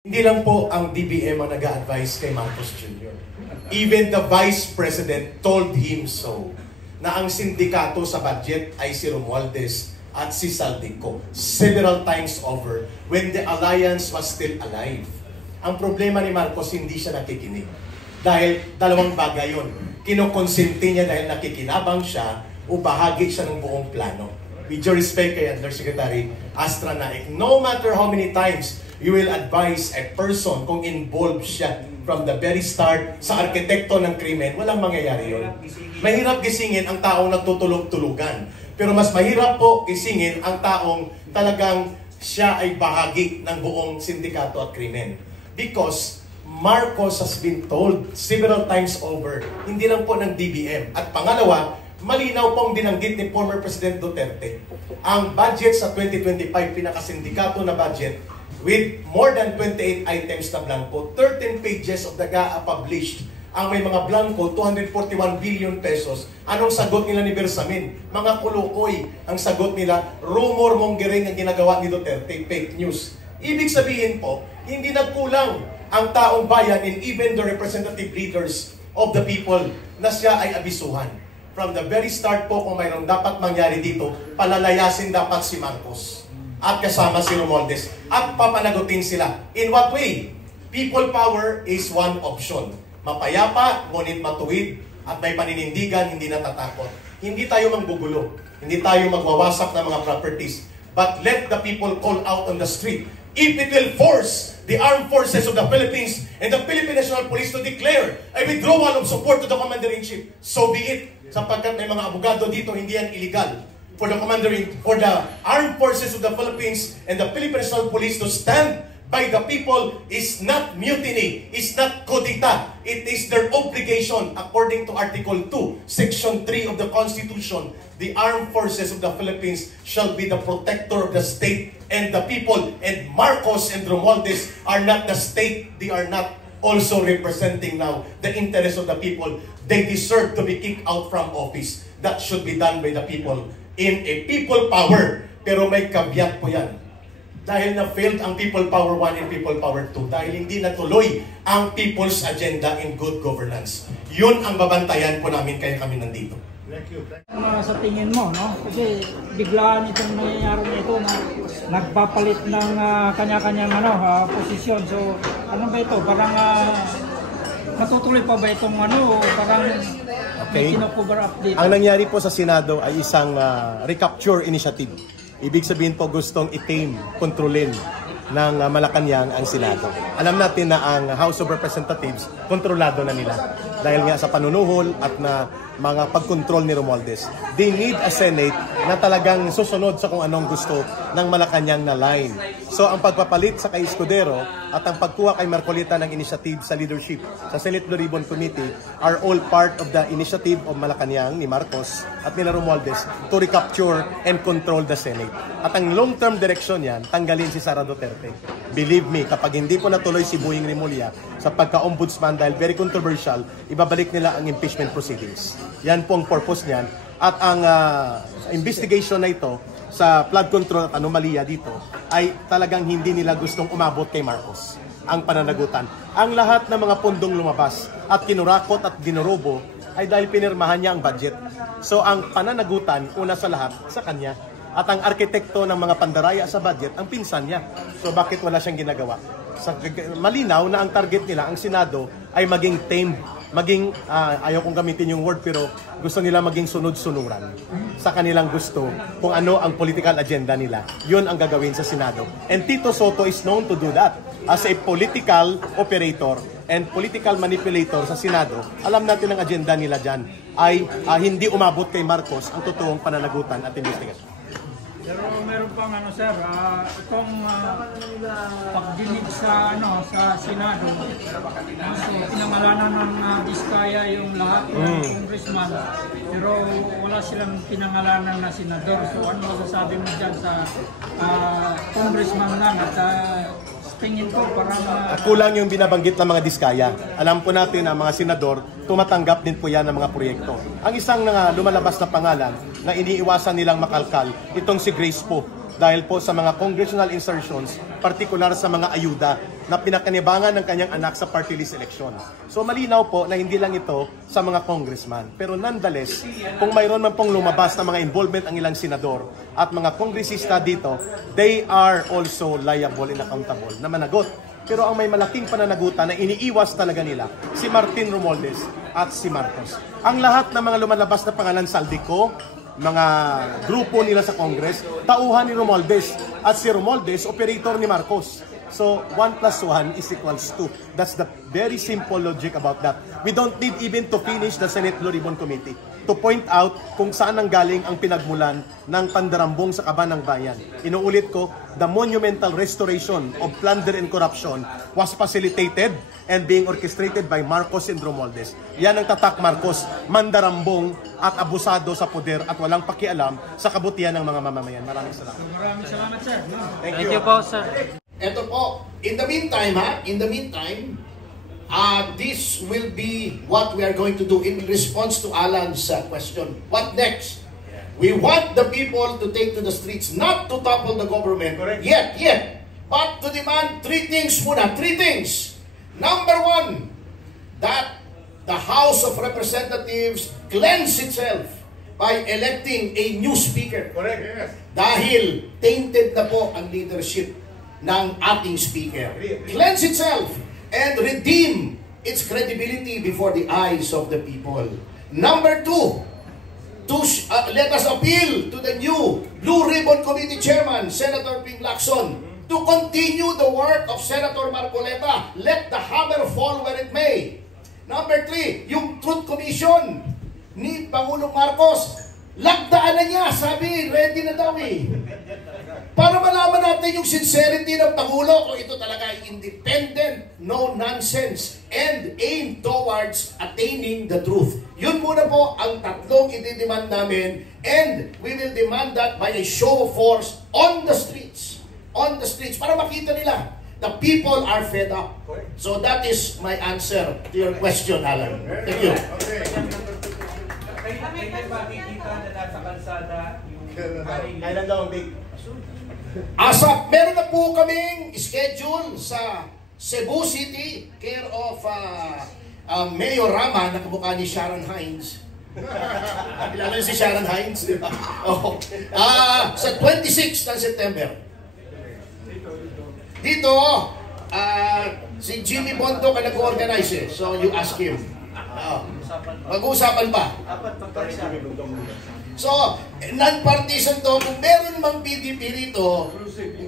Hindi lang po ang DBM ang nag-a-advise kay Marcos Jr. Even the Vice President told him so, na ang sindikato sa budget ay si Romualdez at si Saldico several times over when the alliance was still alive. Ang problema ni Marcos, hindi siya nakikinig. Dahil dalawang bagay yun. Kinukonsinti niya dahil nakikinabang siya o bahagi siya ng buong plano. With your respect kay Undersecretary Astra Naik, no matter how many times you will advise a person kung involved siya from the very start sa arkitekto ng krimen, walang mangyayari yun. Mahirap gisingin ang taong nagtutulog-tulugan. Pero mas mahirap po gisingin ang taong talagang siya ay bahagi ng buong sindikato at krimen. Because Marcos has been told several times over, hindi lang po ng DBM. At pangalawa, malinaw pong binanggit ni former President Duterte. Ang budget sa 2025, pinakasindikato na budget, with more than 28 items na blanco, 13 pages of the GAA published. Ang may mga blanco, 241 billion pesos. Anong sagot nila ni Bersamin? Mga kulukoy ang sagot nila. Rumor mongering ang ginagawa ni Duterte, fake news. Ibig sabihin po, hindi nagkulang ang taong bayan and even the representative leaders of the people na siya ay abisuhan. From the very start po, kung mayroong dapat mangyari dito, palalayasin dapat si Marcos at kasama si Romualdez at papanagutin sila. In what way? People power is one option. Mapayapa, ngunit matuwid at may paninindigan, hindi natatakot. Hindi tayo manggugulo. Hindi tayo magwawasak ng mga properties. But let the people call out on the street. If it will force the armed forces of the Philippines and the Philippine National Police to declare a withdrawal of support to the Commander-in-Chief, so be it. Sapagkat may mga abogado dito, hindi yan illegal for the for the armed forces of the Philippines and the Philippine National Police to stand by the people is not mutiny, is not kudita. It is their obligation according to Article 2, Section 3 of the Constitution. The armed forces of the Philippines shall be the protector of the state and the people. And Marcos and Romualdez are not the state. They are not also representing now the interests of the people. They deserve to be kicked out from office. That should be done by the people in a people power. Pero may caveat po yan. Dahil na-failed ang people power 1 and people power 2. Dahil hindi natuloy ang people's agenda in good governance. Yun ang babantayan po namin kaya kami nandito. Thank you. Sa tingin mo, no? Kasi biglaan itong nangyayari nito na nagpapalit ng kanya-kanyang posisyon. So, ano ba ito? Parang matutuloy pa ba itong parang okay. Kino-cover up dito? Ang nangyari po sa Senado ay isang recapture initiative. Ibig sabihin po gustong i-tame, kontrolin ng Malacanang ang Senado. Alam natin na ang House of Representatives kontrolado na nila dahil nga sa panunuhol at na mga pagkontrol ni Romualdez. They need a Senate na talagang susunod sa kung anong gusto ng Malacanang na line. So ang pagpapalit sa kay Escudero at ang pagkuha kay Marcolita ng initiative sa leadership sa Senate Blue Ribbon Committee are all part of the initiative of Malacanang ni Marcos at ni Romualdez to recapture and control the Senate. At ang long-term direction yan, tanggalin si Sara Duterte. Believe me, kapag hindi po natuloy si Boying Remulla sa pagka-ombudsman dahil very controversial, ibabalik nila ang impeachment proceedings. Yan po ang purpose niyan. At ang investigation na ito sa flood control at anomalya dito ay talagang hindi nila gustong umabot kay Marcos ang pananagutan. Ang lahat ng mga pundong lumabas at kinurakot at ginurobo ay dahil pinirmahan niya ang budget. So ang pananagutan, una sa lahat, sa kanya. At ang arkitekto ng mga pandaraya sa budget, ang pinsan niya. So bakit wala siyang ginagawa? Malinaw na ang target nila, ang Senado, ay maging tame. Maging, ayaw kong gamitin yung word, pero gusto nila maging sunod-sunuran sa kanilang gusto kung ano ang political agenda nila. Yun ang gagawin sa Senado. And Tito Soto is known to do that. As a political operator and political manipulator sa Senado, alam natin ang agenda nila dyan ay hindi umabot kay Marcos ang totoong pananagutan at investigasyon. Pero meron pang sir, itong pagdinig sa Senado. So pinangalanan ng Diskaya yung lahat ng congressman, pero wala silang pinangalanan na senador. So ano masasabi mo dyan sa congressman lang at tingin ko parang kulang yung binabanggit ng mga Diskaya. Alam po natin na mga senador, tumatanggap din po yan ng mga proyekto. Ang isang lumalabas na pangalan na iniiwasan nilang makalkal, itong si Grace po. dahil po sa mga congressional insertions, partikular sa mga ayuda na pinakanibangan ng kanyang anak sa party list election. So malinaw po na hindi lang ito sa mga congressman. Pero nonetheless, kung mayroon man pong lumabas na mga involvement ang ilang senador at mga kongresista dito, they are also liable and accountable na managot. Pero ang may malaking pananagutan na iniiwas talaga nila, si Martin Romualdez at si Marcos. Ang lahat ng mga lumalabas na pangalan Saldico, mga grupo nila sa Congress, tauhan ni Romualdez. At si Romualdez, operator ni Marcos. So, 1 plus 1 is equals 2. That's the very simple logic about that. We don't need even to finish the Senate Blue Ribbon Committee to point out kung saan nanggaling ang pinagmulan ng pandarambong sa kaban ng bayan. Inuulit ko, the monumental restoration of plunder and corruption was facilitated and being orchestrated by Marcos and Romualdez. Yan ang tatak Marcos, mandarambong at abusado sa poder at walang pakialam sa kabutihan ng mga mamamayan. Maraming salamat. Maraming salamat, sir. Thank Thank you po, sir. Ito po, in the meantime, this will be what we are going to do in response to Alan's question. What next? We want the people to take to the streets, not to topple the government, yet, but to demand 3 things muna, 3 things. Number 1, that the House of Representatives cleanse itself by electing a new speaker. Correct, yes. Dahil tainted na po ang leadership ng ating speaker. Cleanse itself and redeem its credibility before the eyes of the people. Number 2, let us appeal to the new Blue Ribbon Committee Chairman, Senator Ping Lacson, to continue the work of Senator Marcoleta. Let the hammer fall where it may. Number 3, yung Truth Commission ni Pangulong Marcos, lagdaan na niya, sabi, ready na daw eh. Para malaman natin yung sincerity ng Pangulo kung ito talaga ay independent, no nonsense, and aim towards attaining the truth. Yun muna po ang tatlong i-demand namin, and we will demand that by a show of force on the streets. On the streets, para makita nila, the people are fed up. So that is my answer to your question, Alan. Thank you. Kailan makikita na nasa kalsada yung Kailan daw ang big? Asap, meron na po kaming schedule sa Cebu City, care of Mayor Rama, na kamukha ni Sharon Hines. Kilala niyo si Sharon Hines, di ba? Oh. Sa 26 ng September. Dito, si Jimmy Bondo ka nag-organize eh. So you ask him. Mag-uusapan pa. So, non-partisan to, kung meron mang PDP dito,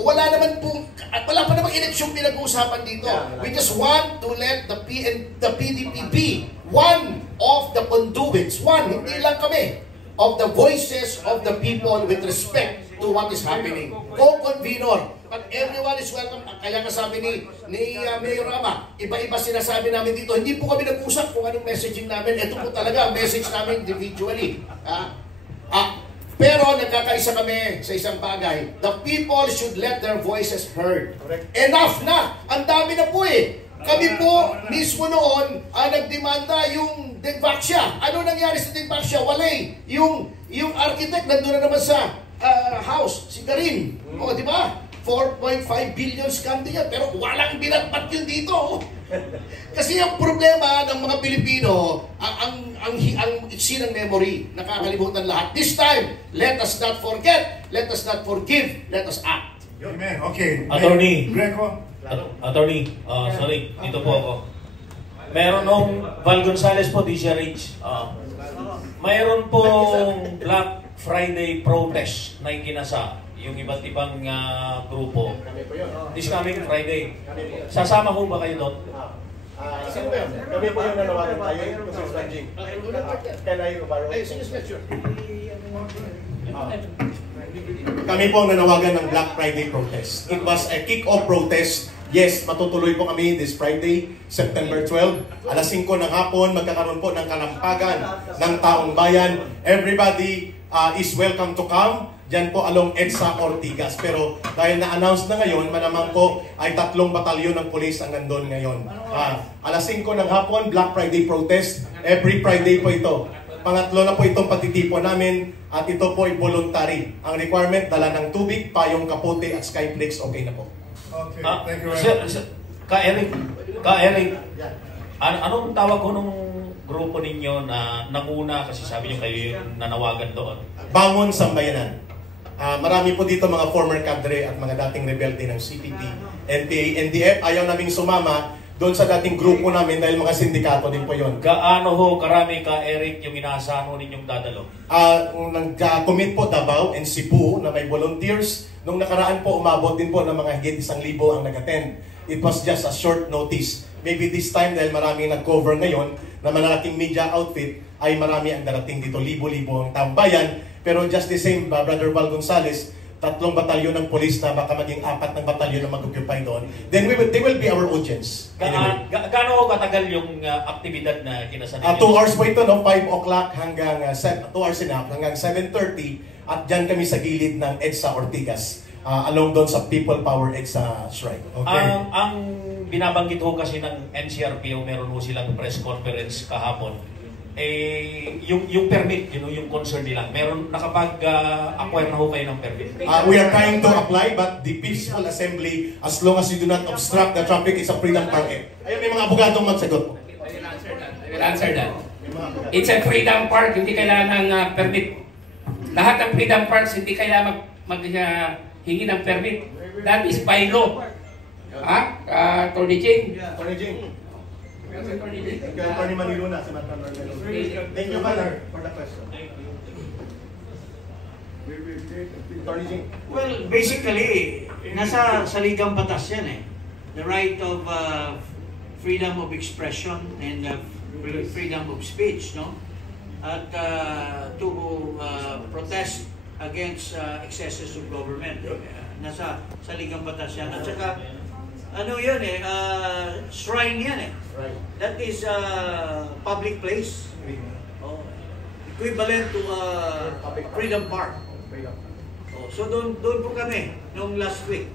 wala pa namang eleksyon pinag-uusapan dito. We just want to let the PDP be one of the conduits, hindi lang kami, of the voices of the people with respect to what is happening. Co-convenor. But everyone is welcome. Kaya nga sabi ni Mayor Rama, iba-iba sinasabi namin dito. Hindi po kami nag-usap kung anong messaging namin. Ito po talaga ang message namin individually. Pero nagkakaisa kami sa isang bagay. The people should let their voices heard. Enough na! Ang dami na po eh. Kami po mismo noon nagdemanda yung Degvaxia. Ano nangyari sa Degvaxia? Walay. Yung architect nandun na naman sa house, si Karin. O, di ba? 4.5 billion scam din yan. Pero walang binatpat yun dito. Kasi ang problema ng mga Pilipino, ang iksi ng memory, nakakalimutan lahat. This time, let us not forget, let us not forgive, let us act. Amen. Okay. Attorney. Greco. Attorney, sorry, dito po ako. Meron nung Val Gonzales po, DCRH. Mayroon pong Black Friday protest na ikinasa yung iba't ibang grupo. This coming Friday. Sasama ho ba kayo doon? Sino ba yun? Kami po yung nanawagan tayo, Mr. Slanjing. Can I borrow? Kami po ang nanawagan ng Black Friday protest. It was a kick-off protest. Yes, matutuloy po kami this Friday, September 12. Alas 5 ng hapon, magkakaroon po ng kalampagan ng taong bayan. Everybody is welcome to come. Diyan po along EDSA Ortigas. Pero dahil na-announce na ngayon, malamang po ay 3 batalyon ng pulis ang nandun ngayon. Alas 5 ng hapon, Black Friday protest. Every Friday po ito. Pangatlo na po itong pagtitipon namin at ito po ay voluntary. Ang requirement, dala ng tubig, payong kapote at skyflex, okay na po. Okay, Ah, thank you very much. Ka-Eric, anong tawag ko nung grupo ninyo na nanguna kasi sabi nyo kayo yung nanawagan doon? Bangon Sambayanan. Marami po dito mga former cadre at mga dating rebelde ng CPP, NPA, NDF. Ayaw naming sumama doon sa dating grupo namin dahil mga sindikato din po yon. Gaano ho karami ka, Eric, yung inaasahan ho ninyong dadalo? Nag-commit po Davao and Cebu na may volunteers. Nung nakaraan po, umabot din po ng mga higit 1,000 ang nag-attend. It was just a short notice. Maybe this time, dahil maraming nag-cover ngayon na malaking media outfit, ay marami ang darating dito. Libo-libo ang taong bayan. Pero just the same, Brother Val Gonzales, 3 batalyon ng police na baka maging 4 ng batalyon na mag-occupy doon, then they will be our audience. Anyway. Gaano katagal yung aktibidad na kinasanay? 2 hours po ito, no? 5 o'clock hanggang 2 hours and a half, hanggang 7:30 at dyan kami sa gilid ng EDSA Ortigas, along doon sa People Power EDSA Shrine. Okay. Ang binabanggit ho kasi ng NCRPO, meron ho silang press conference kahapon. Yung permit, yung concern nila. Meron nakapag-acquire na ho kayo ng permit? We are trying to apply, but the peaceful assembly, as long as you do not obstruct the traffic, is a freedom park. Ayun, may mga abogadong magsagot. I will answer that. It's a freedom park, hindi kailangan ng permit. Lahat ng freedom parks, hindi kailangan maghingi ng permit. That is by law. Attorney Jing? Attorney Jing. Attorney Jing? Attorney Maniluna, si Matan Marmelo. Thank you, Father, for the question. Attorney Jing. Well, basically, nasa saligang batas yan eh. The right of freedom of expression and freedom of speech, no? At to protest against excesses of government. Nasa saligang batas yan. At saka, ano yun eh, shrine yan eh. That is public place. Oh, equivalent to Freedom Park. Oh, so doon po kami nung last week.